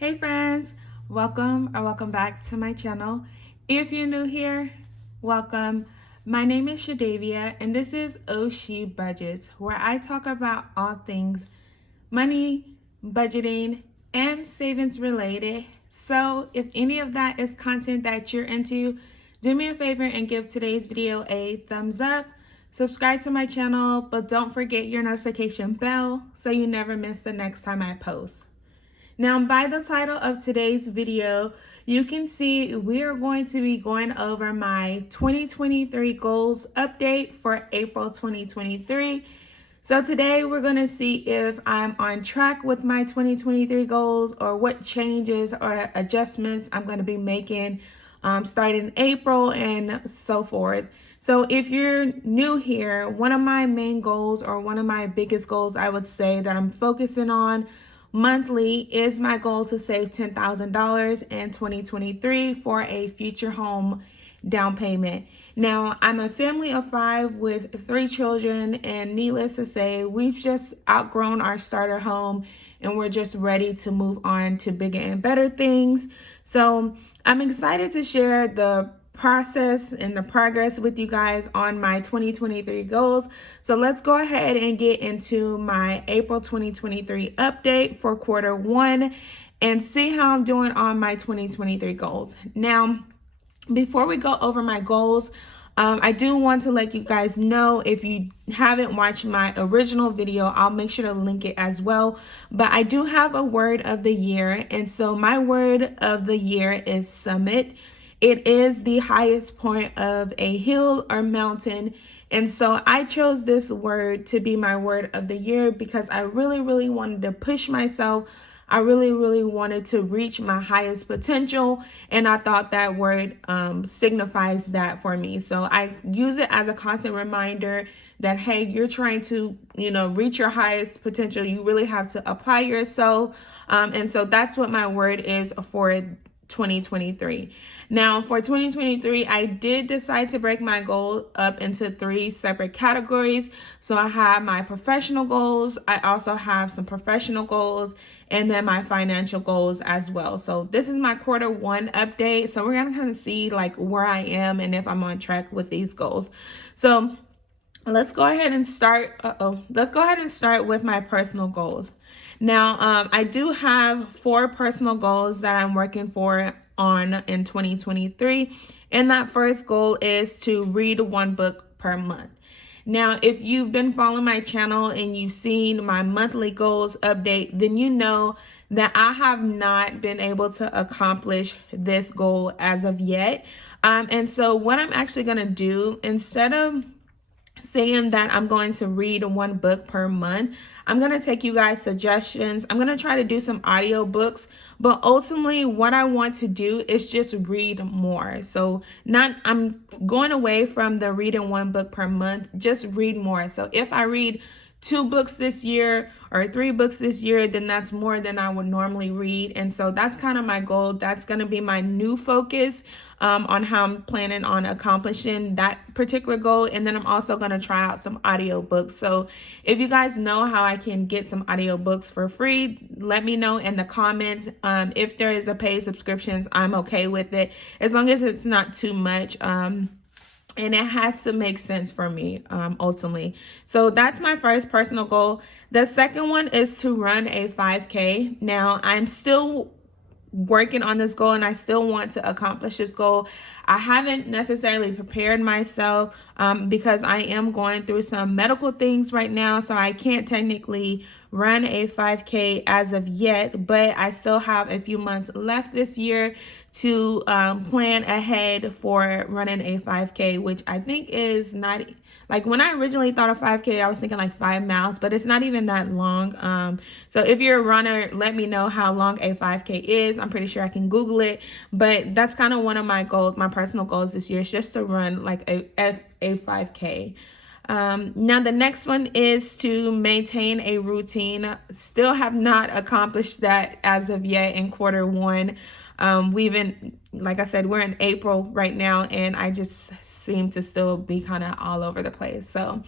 Hey friends, welcome back to my channel. If you're new here, welcome. My name is Shadavia and this is Oshi Budgets, where I talk about all things money, budgeting, and savings related. So if any of that is content that you're into, do me a favor and give today's video a thumbs up. Subscribe to my channel, but don't forget your notification bell so you never miss the next time I post. Now, by the title of today's video, you can see we are going to be going over my 2023 goals update for April 2023. So today we're going to see if I'm on track with my 2023 goals or what changes or adjustments I'm going to be making starting in April and so forth. So if you're new here, one of my main goals or one of my biggest goals I would say that I'm focusing on monthly is my goal to save $10,000 in 2023 for a future home down payment. Now, I'm a family of 5 with 3 children, and needless to say, we've just outgrown our starter home and we're just ready to move on to bigger and better things. So I'm excited to share the process and the progress with you guys on my 2023 goals. So let's go ahead and get into my April 2023 update for quarter 1 and see how I'm doing on my 2023 goals. Now, before we go over my goals, I do want to let you guys know, if you haven't watched my original video, I'll make sure to link it as well. But I do have a word of the year, and so my word of the year is summit. It is the highest point of a hill or mountain, and so I chose this word to be my word of the year because I really wanted to push myself. I really wanted to reach my highest potential, and I thought that word signifies that for me. So I use it as a constant reminder that, hey, you're trying to, reach your highest potential. You really have to apply yourself. And so that's what my word is for 2023. Now, for 2023, I did decide to break my goal up into 3 separate categories. So I have my professional goals, I also have some professional goals, and then my financial goals as well. So this is my quarter 1 update. So we're gonna kind of see like where I am and if I'm on track with these goals. So let's go ahead and start. Let's go ahead and start with my personal goals. Now, I do have 4 personal goals that I'm working on in 2023. And that first goal is to read 1 book per month. Now, if you've been following my channel and you've seen my monthly goals update, then you know that I have not been able to accomplish this goal as of yet. And so what I'm actually going to do, instead of saying that I'm going to read 1 book per month, I'm going to take you guys suggestions. I'm going to try to do some audio books, but ultimately what I want to do is just read more. So I'm going away from the reading 1 book per month, just read more. So if I read 2 books this year or 3 books this year, then that's more than I would normally read. And so that's kind of my goal. That's going to be my new focus on how I'm planning on accomplishing that particular goal. And then I'm also going to try out some audio books. So if you guys know how I can get some audio books for free, let me know in the comments. If there is a paid subscriptions, I'm okay with it, as long as it's not too much. And it has to make sense for me, ultimately. So that's my first personal goal. The second one is to run a 5K. Now, I'm still working on this goal and I still want to accomplish this goal. I haven't necessarily prepared myself because I am going through some medical things right now, so I can't technically run a 5K as of yet, but I still have a few months left this year to plan ahead for running a 5K, which I think is not, like, when I originally thought of 5K, I was thinking like 5 miles, but it's not even that long. So if you're a runner, let me know how long a 5K is. I'm pretty sure I can Google it, but that's kind of one of my goals, my personal goals this year, is just to run like a 5K. Now the next one is to maintain a routine. Still have not accomplished that as of yet in quarter 1. Like I said, we're in April right now, and I just seem to still be kind of all over the place. So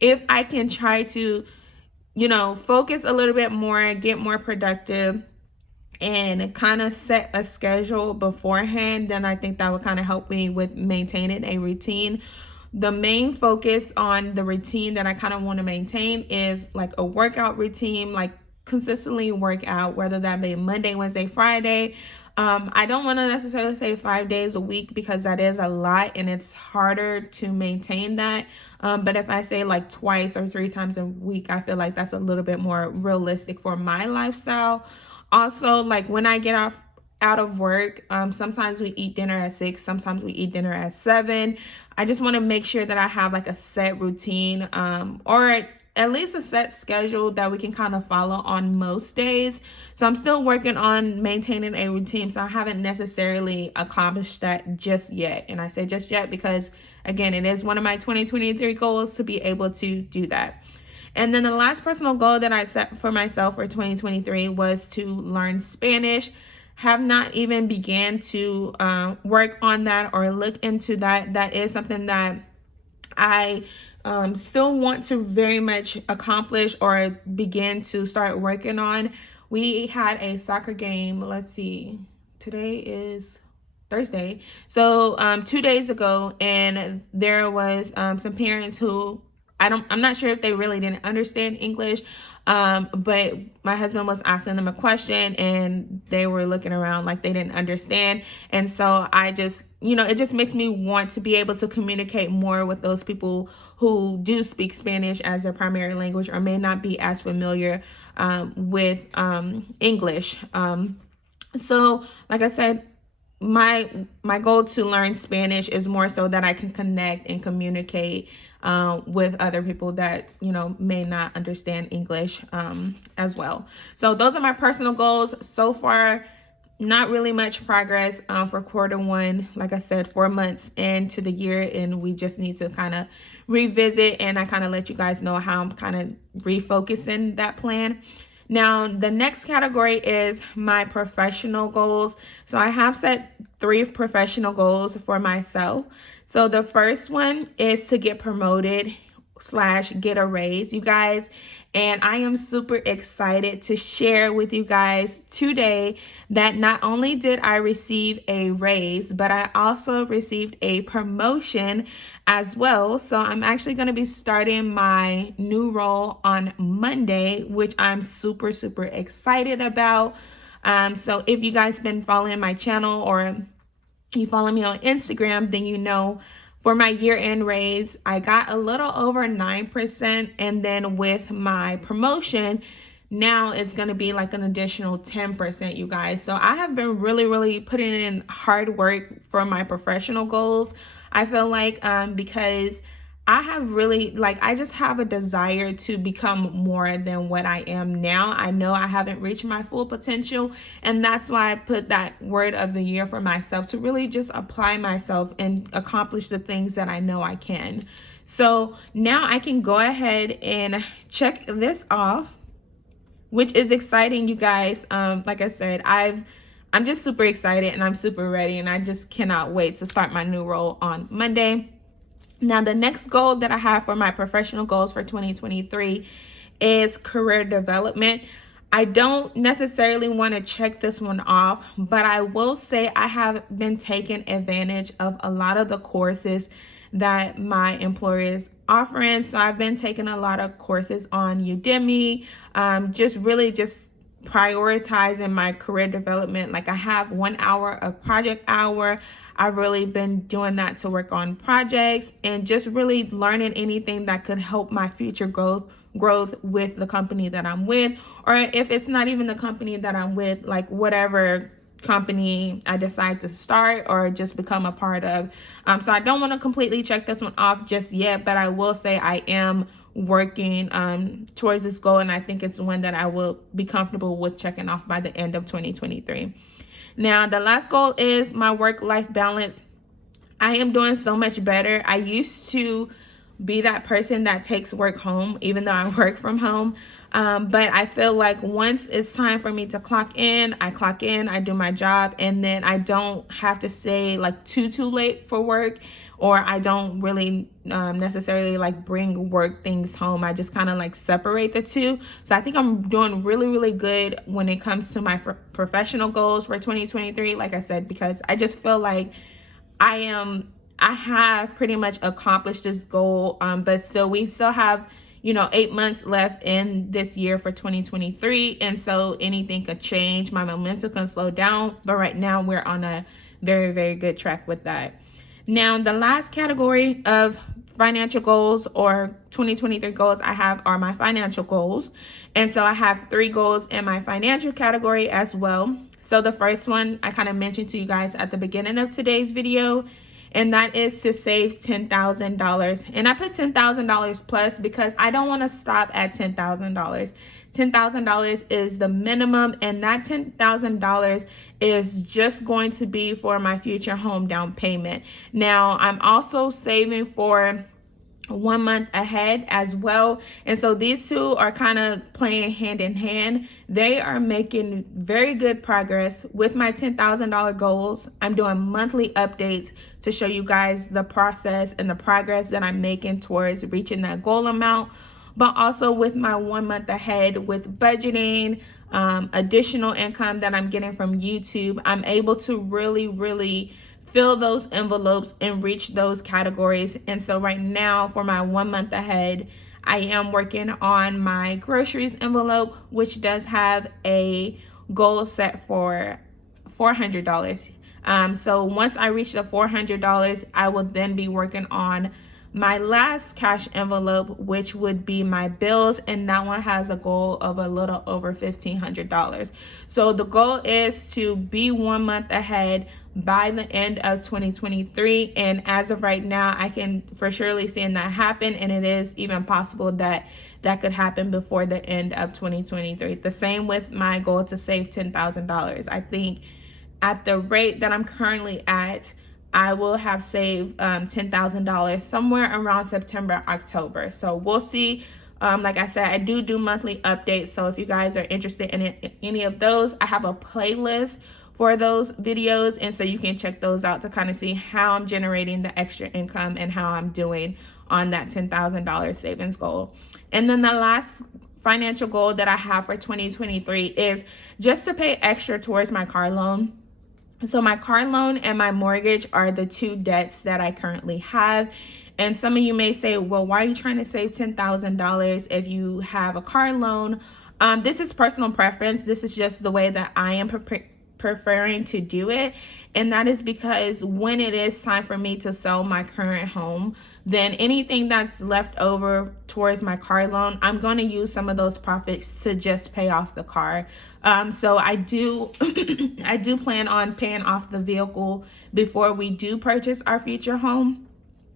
if I can try to, focus a little bit more, get more productive, and kind of set a schedule beforehand, then I think that would kind of help me with maintaining a routine. The main focus on the routine that I kind of want to maintain is like a workout routine, like consistently work out, whether that be Monday, Wednesday, Friday. I don't want to necessarily say 5 days a week because that is a lot and it's harder to maintain that. But if I say like twice or 3 times a week, I feel like that's a little bit more realistic for my lifestyle. Also, like when I get out of work, sometimes we eat dinner at 6, sometimes we eat dinner at 7. I just want to make sure that I have like a set routine, or at least a set schedule that we can kind of follow on most days. So I'm still working on maintaining a routine, so I haven't necessarily accomplished that just yet. And I say just yet because, again, it is one of my 2023 goals to be able to do that. And then the last personal goal that I set for myself for 2023 was to learn Spanish. Have not even began to work on that or look into that. That is something that I still want to very much accomplish or begin to start working on. We had a soccer game, let's see, today is Thursday. So 2 days ago, and there was some parents who I'm not sure if they really didn't understand English, but my husband was asking them a question and they were looking around like they didn't understand. And so I just, it just makes me want to be able to communicate more with those people who do speak Spanish as their primary language or may not be as familiar with English. So like I said, my goal to learn Spanish is more so that I can connect and communicate with other people that may not understand English as well. So those are my personal goals so far. Not really much progress for quarter 1. Like I said, 4 months into the year, and we just need to kind of revisit, and I kind of let you guys know how I'm kind of refocusing that plan. Now, the next category is my professional goals. So I have set 3 professional goals for myself. So the first one is to get promoted / get a raise, you guys. And I am super excited to share with you guys today that not only did I receive a raise, but I also received a promotion as well. So I'm actually going to be starting my new role on Monday, which I'm super, super excited about. So if you guys been following my channel or you follow me on Instagram, then you know for my year-end raise, I got a little over 9%. And then with my promotion, now it's going to be like an additional 10%, you guys. So I have been really, really putting in hard work for my professional goals. I feel like because I have really, I just have a desire to become more than what I am now. I know I haven't reached my full potential, and that's why I put that word of the year for myself, to really just apply myself and accomplish the things that I know I can. So now I can go ahead and check this off, which is exciting, you guys. Like I said, I'm just super excited and I'm super ready, and I just cannot wait to start my new role on Monday. Now, the next goal that I have for my professional goals for 2023 is career development. I don't necessarily want to check this one off, but I will say I have been taking advantage of a lot of the courses that my employer is offering. So I've been taking a lot of courses on Udemy, just prioritizing my career development. Like I have 1 hour of project hour. I've really been doing that to work on projects and just really learning anything that could help my future growth with the company that I'm with, or if it's not even the company that I'm with, like whatever company I decide to start or just become a part of. So I don't want to completely check this one off just yet, but I will say I am working towards this goal, and I think it's one that I will be comfortable with checking off by the end of 2023. Now, the last goal is my work-life balance. I am doing so much better. I used to be that person that takes work home, even though I work from home. But I feel like once it's time for me to clock in, I do my job, and then I don't have to stay like too late for work or I don't really necessarily like bring work things home. I just kind of like separate the two. So I think I'm doing really good when it comes to my professional goals for 2023, like I said, because I just feel like I have pretty much accomplished this goal, but still we still have 8 months left in this year for 2023, and so anything could change. My momentum can slow down, but right now we're on a very good track with that. Now the last category of financial goals or 2023 goals I have are my financial goals, and so I have 3 goals in my financial category as well. So the first one I kind of mentioned to you guys at the beginning of today's video, and that is to save $10,000. And I put $10,000 plus because I don't want to stop at $10,000. $10,000 is the minimum, and that $10,000 is just going to be for my future home down payment. Now, I'm also saving for 1 month ahead as well, and so these two are kind of playing hand in hand. They are making very good progress with my $10,000 goals. I'm doing monthly updates to show you guys the process and the progress that I'm making towards reaching that goal amount, but also with my 1 month ahead with budgeting, additional income that I'm getting from YouTube, I'm able to really fill those envelopes and reach those categories. And so right now for my 1 month ahead, I am working on my groceries envelope, which does have a goal set for $400. So once I reach the $400, I will then be working on my last cash envelope, which would be my bills, and that one has a goal of a little over $1,500. So the goal is to be 1 month ahead by the end of 2023, and as of right now I can for surely see that happen, and it is even possible that that could happen before the end of 2023. The same with my goal to save $10,000. I think at the rate that I'm currently at, I will have saved $10,000 somewhere around September, October. So we'll see. Like I said, I do monthly updates, so if you guys are interested in any of those, I have a playlist for those videos, and so you can check those out to kind of see how I'm generating the extra income and how I'm doing on that $10,000 savings goal. And then the last financial goal that I have for 2023 is just to pay extra towards my car loan. So my car loan and my mortgage are the 2 debts that I currently have. And some of you may say, well, why are you trying to save $10,000 if you have a car loan? This is personal preference. This is just the way that I am preferring to do it, and that is because when it is time for me to sell my current home, then anything that's left over towards my car loan, I'm going to use some of those profits to just pay off the car. So I do I do plan on paying off the vehicle before we do purchase our future home,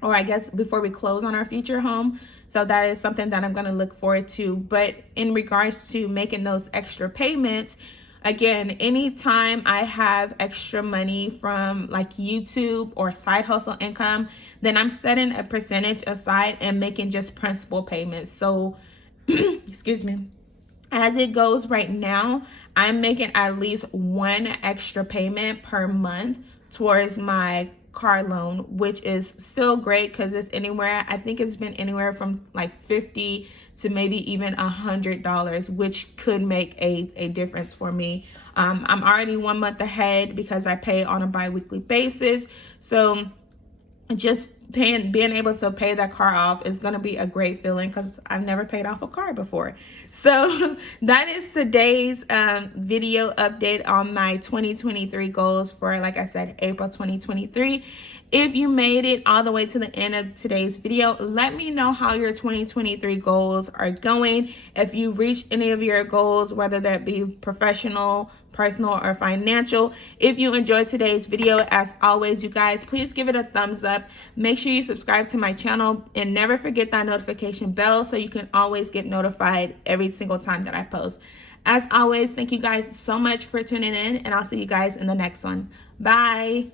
or I guess before we close on our future home. So that is something that I'm going to look forward to. But in regards to making those extra payments, again, anytime I have extra money from like YouTube or side hustle income, then I'm setting a percentage aside and making just principal payments. So, excuse me, as it goes right now, I'm making at least 1 extra payment per month towards my car loan, which is still great because it's anywhere, I think it's been anywhere from like $50 to maybe even $100, which could make a difference for me. I'm already 1 month ahead because I pay on a bi-weekly basis. So just being able to pay that car off is going to be a great feeling because I've never paid off a car before. So that is today's video update on my 2023 goals for, like I said, April 2023. If you made it all the way to the end of today's video, let me know how your 2023 goals are going. If you reached any of your goals, whether that be professional, personal, or financial. If you enjoyed today's video, as always, you guys, please give it a thumbs up. Make sure you subscribe to my channel and never forget that notification bell so you can always get notified every single time that I post. As always, thank you guys so much for tuning in, and I'll see you guys in the next one. Bye.